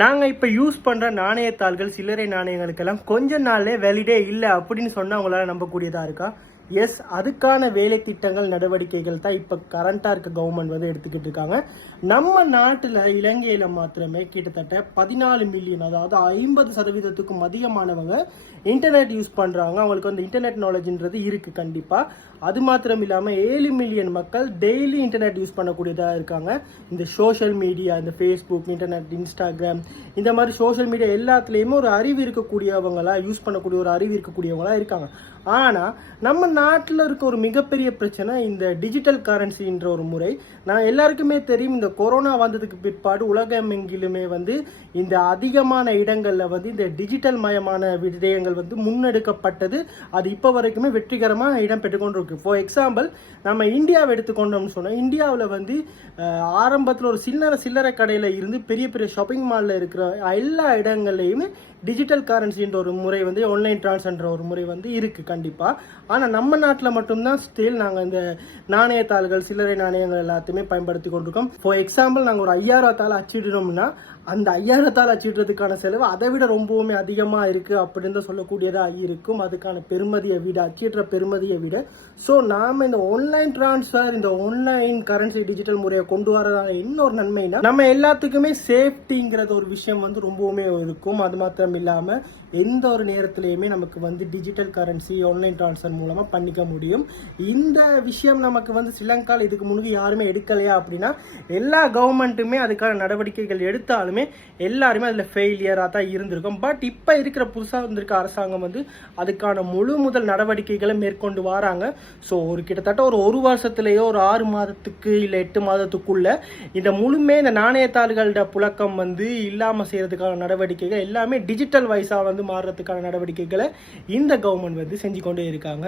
நாங்கள் இப்போ யூஸ் பண்ணுற நாணயத்தாள்கள் சில்லறை நாணயங்களுக்கெல்லாம் கொஞ்ச நாள்லே வேலிடே இல்லை அப்படின்னு சொன்னால் அவங்களால நம்பக்கூடியதாக இருக்கா? எஸ், அதுக்கான வேலை திட்டங்கள் நடவடிக்கைகள் தான் இப்போ கரண்ட்டாக இருக்க கவர்மெண்ட் வந்து எடுத்துக்கிட்டு இருக்காங்க. நம்ம நாட்டில் இலங்கையில் மாத்திரமே கிட்டத்தட்ட 14 மில்லியன், அதாவது 50% அதிகமானவங்க இன்டர்நெட் யூஸ் பண்ணுறாங்க. அவங்களுக்கு வந்து இன்டர்நெட் நாலேஜ்ன்றது இருக்குது கண்டிப்பாக. அது மாத்திரம் இல்லாமல் 7 மில்லியன் மக்கள் டெய்லி இன்டர்நெட் யூஸ் பண்ணக்கூடியதாக இருக்காங்க. இந்த சோஷியல் மீடியா, இந்த ஃபேஸ்புக், இன்டர்நெட், இன்ஸ்டாகிராம், இந்த மாதிரி சோஷியல் மீடியா எல்லாத்துலேயுமே ஒரு அறிவு இருக்கக்கூடியவங்களா, யூஸ் பண்ணக்கூடிய ஒரு அறிவு இருக்கக்கூடியவங்களா இருக்காங்க. ஆனால் நம்ம நாட்டில் இருக்க ஒரு மிகப்பெரிய பிரச்சனை இந்த டிஜிட்டல் கரன்சின்ற ஒரு முறை. நான் எல்லாருக்குமே தெரியும், இந்த கொரோனா வந்ததுக்கு பிற்பாடு உலகமெங்கிலுமே வந்து இந்த அதிகமான இடங்களில் வந்து இந்த டிஜிட்டல் மயமான விடயங்கள் வந்து முன்னெடுக்கப்பட்டது. அது இப்போ வரைக்குமே வெற்றிகரமாக இடம் பெற்றுக்கொண்டு இருக்கு. ஃபார் எக்ஸாம்பிள், நம்ம இந்தியாவை எடுத்துக்கொண்டோம்னு சொன்னால், இந்தியாவில் வந்து ஆரம்பத்தில் ஒரு சில்லறை கடையில் இருந்து பெரிய பெரிய ஷாப்பிங் மாலில் இருக்கிற எல்லா இடங்கள்லையுமே டிஜிட்டல் கரன்சின்ற ஒரு முறை வந்து ஆன்லைன் டிரான்ஸ்ன்ற ஒரு முறை வந்து இருக்குது கண்டிப்பாக. ஆனால் நம்ம நாட்டில் மட்டும்தான் ஸ்டில் நாங்கள் இந்த நாணயத்தாள்கள், சில்லறை நாணயங்கள் எல்லாத்தையுமே பயன்படுத்தி கொண்டிருக்கோம். ஃபார் எக்ஸாம்பிள், நாங்கள் ஒரு 5000 தாள் அச்சிடணும்னா அந்த 5000 தாள் அச்சிடுறதுக்கான செலவு அதை விட ரொம்பவுமே அதிகமாக இருக்குது அப்படின்னு சொல்லக்கூடியதாக இருக்கும். அதுக்கான பெருமதியை விட, அச்சிடுற பெருமதியை விட. ஸோ நாம் இந்த ஆன்லைன் டிரான்ஸ்ஃபர், இந்த ஆன்லைன் கரன்சி டிஜிட்டல் முறையை கொண்டு வரதான இன்னொரு நன்மைனா நம்ம எல்லாத்துக்குமே சேஃப்டிங்கிறது ஒரு விஷயம் வந்து ரொம்பவுமே இருக்கும். அது மாத்திரம் இல்லாமல் எந்த ஒரு நேரத்திலையுமே நமக்கு வந்து டிஜிட்டல் கரன்சி ஆன்லைன் டிரான்ஸ்ஃபர் மூலமாக பண்ணிக்க முடியும். இந்த விஷயம் நமக்கு வந்து ஸ்ரீலங்காவில் இதுக்கு முன்னாடி யாருமே எடுக்கலையா அப்படின்னா, எல்லா கவர்மெண்ட்டுமே அதுக்கான நடவடிக்கைகள் எடுத்தாலுமே எல்லாருமே அதில் ஃபெயிலியராக தான் இருந்திருக்கும். பட் இப்போ இருக்கிற புதுசாக வந்திருக்க அரசாங்கம் வந்து அதுக்கான முதல் நடவடிக்கைகளை மேற்கொண்டு வராங்க. ஸோ கிட்டத்தட்ட ஒரு வருஷத்துலேயோ ஒரு 6 மாதத்துக்கு இல்லை 8 மாதத்துக்குள்ள இந்த இந்த நாணயத்தாள்களோட புழக்கம் வந்து இல்லாமல் செய்யறதுக்கான நடவடிக்கைகள் எல்லாமே டிஜிட்டல் வைஸாக வந்து மாறுறதுக்கான நடவடிக்கைகளை இந்த கவர்மெண்ட் வந்து செஞ்சு கொண்டே இருக்காங்க.